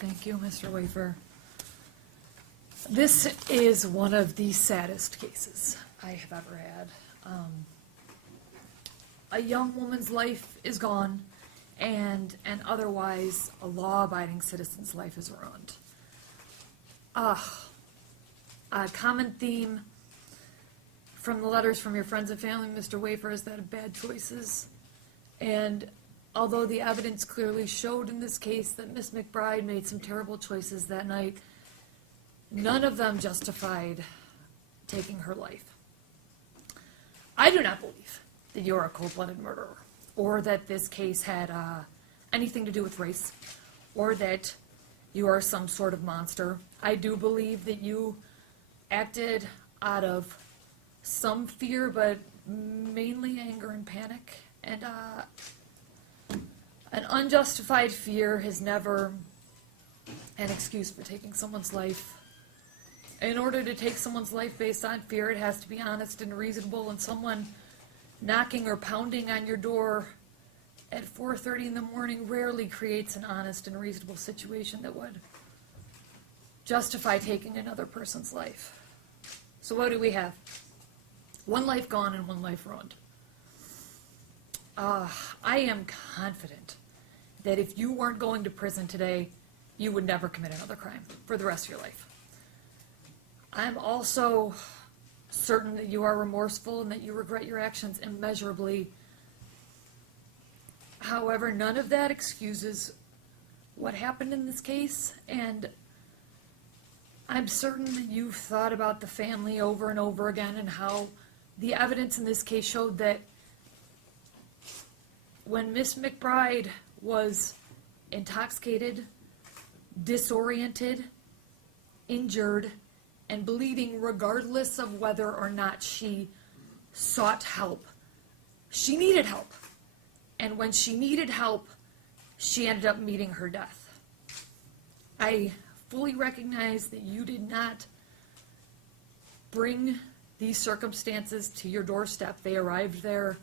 Thank you, Mr. Wafer. This is one of the saddest cases I have ever had. A young woman's life is gone, and otherwise a law-abiding citizen's life is ruined. A common theme from the letters from your friends and family, Mr. Wafer, is that of bad choices. And although the evidence clearly showed in this case that Miss McBride made some terrible choices that night, none of them justified taking her life. I do not believe that you're a cold-blooded murderer, or that this case had anything to do with race, or that you are some sort of monster. I do believe that you acted out of some fear, but mainly anger and panic. And an unjustified fear is never an excuse for taking someone's life. In order to take someone's life based on fear, it has to be honest and reasonable, and someone knocking or pounding on your door at 4:30 in the morning rarely creates an honest and reasonable situation that would justify taking another person's life. So what do we have? One life gone and one life ruined. I am confident that if you weren't going to prison today, you would never commit another crime for the rest of your life. I'm also certain that you are remorseful and that you regret your actions immeasurably. However, none of that excuses what happened in this case, and I'm certain that you've thought about the family over and over again and how the evidence in this case showed that when Miss McBride was intoxicated, disoriented, injured, and bleeding, regardless of whether or not she sought help, she needed help. And when she needed help, she ended up meeting her death. I fully recognize that you did not bring these circumstances to your doorstep. They arrived there.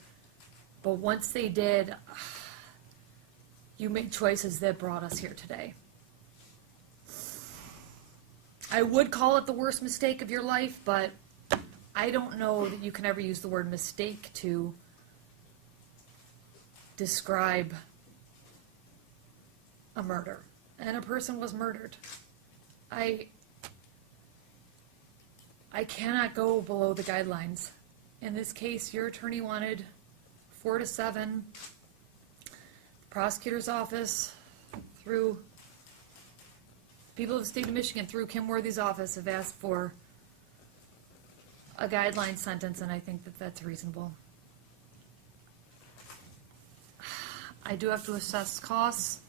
But once they did, you made choices that brought us here today. I would call it the worst mistake of your life, but I don't know that you can ever use the word mistake to describe a murder. And a person was murdered. I cannot go below the guidelines. In this case, your attorney wanted 4 to 7. The prosecutor's office, through people of the state of Michigan, through Kim Worthy's office, have asked for a guideline sentence, and I think that that's reasonable. I do have to assess costs.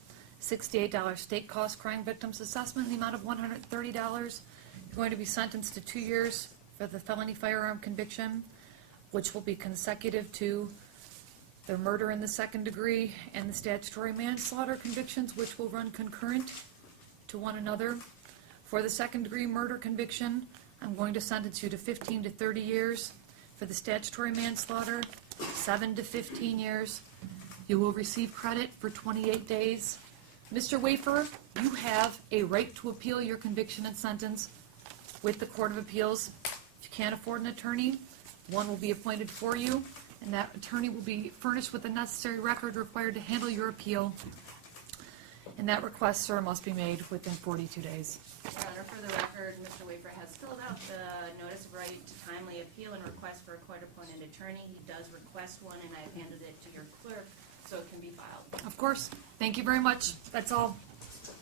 $68 state cost crime victims assessment in the amount of $130. You're going to be sentenced to 2 years for the felony firearm conviction, which will be consecutive to the murder in the second degree and the statutory manslaughter convictions, which will run concurrent to one another. For the second degree murder conviction, I'm going to sentence you to 15 to 30 years. For the statutory manslaughter, 7 to 15 years. You will receive credit for 28 days. Mr. Wafer, you have a right to appeal your conviction and sentence with the Court of Appeals. If you can't afford an attorney, one will be appointed for you, and that attorney will be furnished with the necessary record required to handle your appeal. And that request, sir, must be made within 42 days. Your Honor, for the record, Mr. Wafer has filled out the notice of right to timely appeal and request for a court-appointed attorney. He does request one, and I've handed it to your clerk so it can be filed. Of course. Thank you very much. That's all.